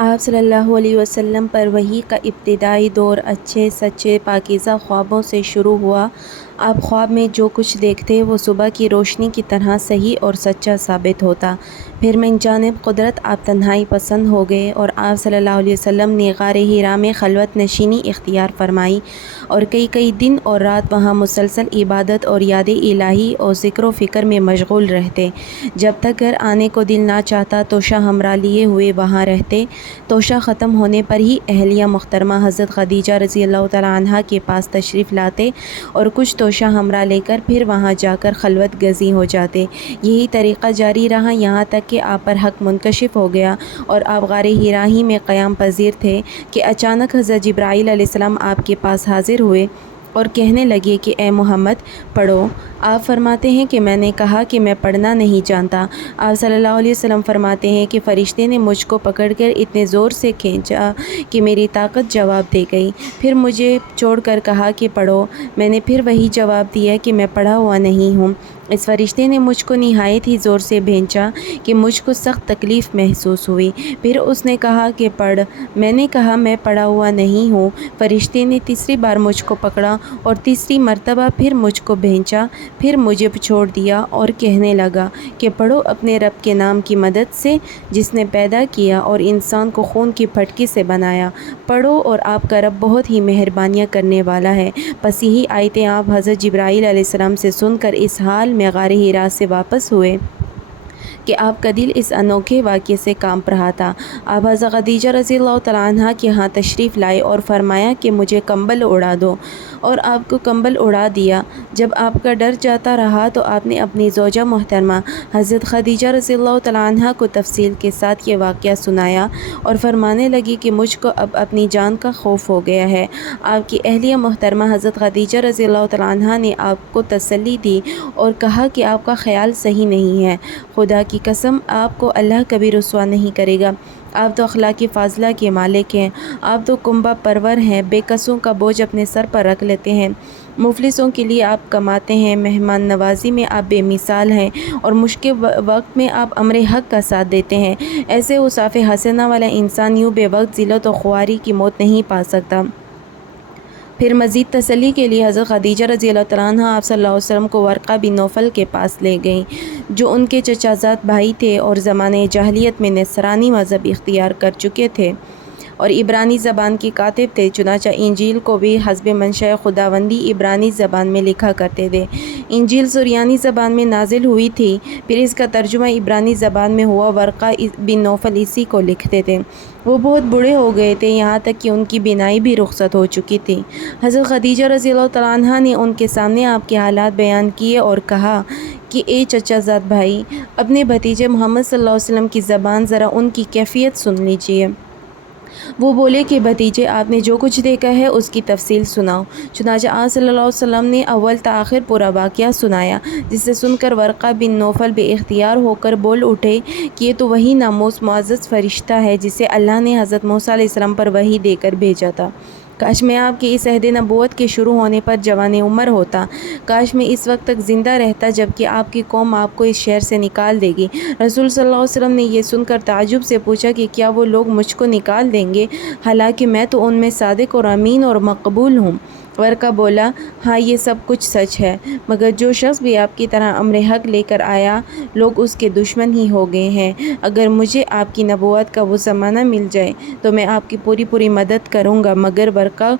آپ صلی اللہ علیہ وسلم پر وحی کا ابتدائی دور اچھے سچے پاکیزہ خوابوں سے شروع ہوا۔ آپ خواب میں جو کچھ دیکھتے وہ صبح کی روشنی کی طرح صحیح اور سچا ثابت ہوتا۔ پھر من جانب قدرت آپ تنہائی پسند ہو گئے اور آپ صلی اللہ علیہ وسلم نے غار حرا میں خلوت نشینی اختیار فرمائی اور کئی دن اور رات وہاں مسلسل عبادت اور یاد الہی اور ذکر و فکر میں مشغول رہتے۔ جب تک گھر آنے کو دل نہ چاہتا توشہ ہمراہ لیے ہوئے وہاں رہتے۔ توشہ ختم ہونے پر ہی اہلیہ محترمہ حضرت خدیجہ رضی اللہ تعالیٰ عنہا کے پاس تشریف لاتے اور کچھ توشہ ہمراہ لے کر پھر وہاں جا کر خلوت گزیں ہو جاتے۔ یہی طریقہ جاری رہا یہاں تک کہ آپ پر حق منکشف ہو گیا اور آپ غار حرا ہی میں قیام پذیر تھے کہ اچانک حضرت جبرائیل علیہ السلام آپ کے پاس حاضر ہوئے اور کہنے لگے کہ اے محمد پڑھو۔ آپ فرماتے ہیں کہ میں نے کہا کہ میں پڑھنا نہیں جانتا۔ آپ صلی اللہ علیہ وسلم فرماتے ہیں کہ فرشتے نے مجھ کو پکڑ کر اتنے زور سے کھینچا کہ میری طاقت جواب دے گئی، پھر مجھے چھوڑ کر کہا کہ پڑھو۔ میں نے پھر وہی جواب دیا کہ میں پڑھا ہوا نہیں ہوں۔ اس فرشتے نے مجھ کو نہایت ہی زور سے بھینچا کہ مجھ کو سخت تکلیف محسوس ہوئی، پھر اس نے کہا کہ پڑھ۔ میں نے کہا میں پڑھا ہوا نہیں ہوں۔ فرشتے نے تیسری بار مجھ کو پکڑا اور تیسری مرتبہ پھر مجھ کو بھینچا، پھر مجھے چھوڑ دیا اور کہنے لگا کہ پڑھو اپنے رب کے نام کی مدد سے جس نے پیدا کیا اور انسان کو خون کی پھٹکی سے بنایا، پڑھو اور آپ کا رب بہت ہی مہربانیاں کرنے والا ہے۔ بس یہی آیتیں آپ حضرت جبرائیل علیہ السلام سے سن کر اس حال میں غار حرا سے واپس ہوئے کہ آپ کا دل اس انوکھے واقعے سے کانپ رہا تھا۔ آپ حضرت خدیجہ رضی اللہ تعالیٰ عنہا کے ہاں تشریف لائے اور فرمایا کہ مجھے کمبل اڑا دو، اور آپ کو کمبل اڑا دیا۔ جب آپ کا ڈر جاتا رہا تو آپ نے اپنی زوجہ محترمہ حضرت خدیجہ رضی اللہ تعالیٰ عنہا کو تفصیل کے ساتھ یہ واقعہ سنایا اور فرمانے لگی کہ مجھ کو اب اپنی جان کا خوف ہو گیا ہے۔ آپ کی اہلیہ محترمہ حضرت خدیجہ رضی اللہ تعالیٰ عنہا نے آپ کو تسلی دی اور کہا کہ آپ کا خیال صحیح نہیں ہے، خدا کی قسم آپ کو اللہ کبھی رسوا نہیں کرے گا۔ آپ تو اخلاق فاضلہ کے مالک ہیں، آپ تو کنبہ پرور ہیں، بے کسوں کا بوجھ اپنے سر پر رکھ لیتے ہیں، مفلسوں کے لیے آپ کماتے ہیں، مہمان نوازی میں آپ بے مثال ہیں اور مشکل وقت میں آپ امر حق کا ساتھ دیتے ہیں۔ ایسے اوصاف حسنہ والا انسان یوں بے وقت ذلت و خواری کی موت نہیں پا سکتا۔ پھر مزید تسلی کے لیے حضرت خدیجہ رضی اللہ تعالیٰ عنہ آپ صلی اللہ علیہ وسلم کو ورقہ بن نوفل کے پاس لے گئیں جو ان کے چچا زاد بھائی تھے اور زمانۂ جاہلیت میں نصرانی مذہب اختیار کر چکے تھے اور عبرانی زبان کے کاتب تھے، چنانچہ انجیل کو بھی حسب منشاء خداوندی عبرانی زبان میں لکھا کرتے تھے۔ انجیل سریانی زبان میں نازل ہوئی تھی، پھر اس کا ترجمہ عبرانی زبان میں ہوا۔ ورقہ بن نوفل اسی کو لکھتے تھے۔ وہ بہت بوڑھے ہو گئے تھے، یہاں تک کہ ان کی بینائی بھی رخصت ہو چکی تھی۔ حضرت خدیجہ رضی اللہ تعالیٰ عنہا نے ان کے سامنے آپ کے حالات بیان کیے اور کہا کہ اے چچا زاد بھائی، اپنے بھتیجے محمد صلی اللہ علیہ وسلم کی زبان ذرا ان کی کیفیت سن لیجئے۔ وہ بولے کہ بھتیجے آپ نے جو کچھ دیکھا ہے اس کی تفصیل سناؤ۔ چنانچہ آپ صلی اللہ علیہ وسلم نے اول تا آخر پورا واقعہ سنایا، جسے سن کر ورقہ بن نوفل بے اختیار ہو کر بول اٹھے کہ یہ تو وہی ناموس معزز فرشتہ ہے جسے اللہ نے حضرت موسیٰ علیہ السلام پر وحی دے کر بھیجا تھا۔ کاش میں آپ کے اس عہد نبوت کے شروع ہونے پر جوان عمر ہوتا، کاش میں اس وقت تک زندہ رہتا جبکہ آپ کی قوم آپ کو اس شہر سے نکال دے گی۔ رسول صلی اللہ علیہ وسلم نے یہ سن کر تعجب سے پوچھا کہ کیا وہ لوگ مجھ کو نکال دیں گے، حالانکہ میں تو ان میں صادق اور امین اور مقبول ہوں۔ ورقہ بولا، ہاں یہ سب کچھ سچ ہے، مگر جو شخص بھی آپ کی طرح امر حق لے کر آیا لوگ اس کے دشمن ہی ہو گئے ہیں۔ اگر مجھے آپ کی نبوت کا وہ زمانہ مل جائے تو میں آپ کی پوری مدد کروں گا، مگر ورقہ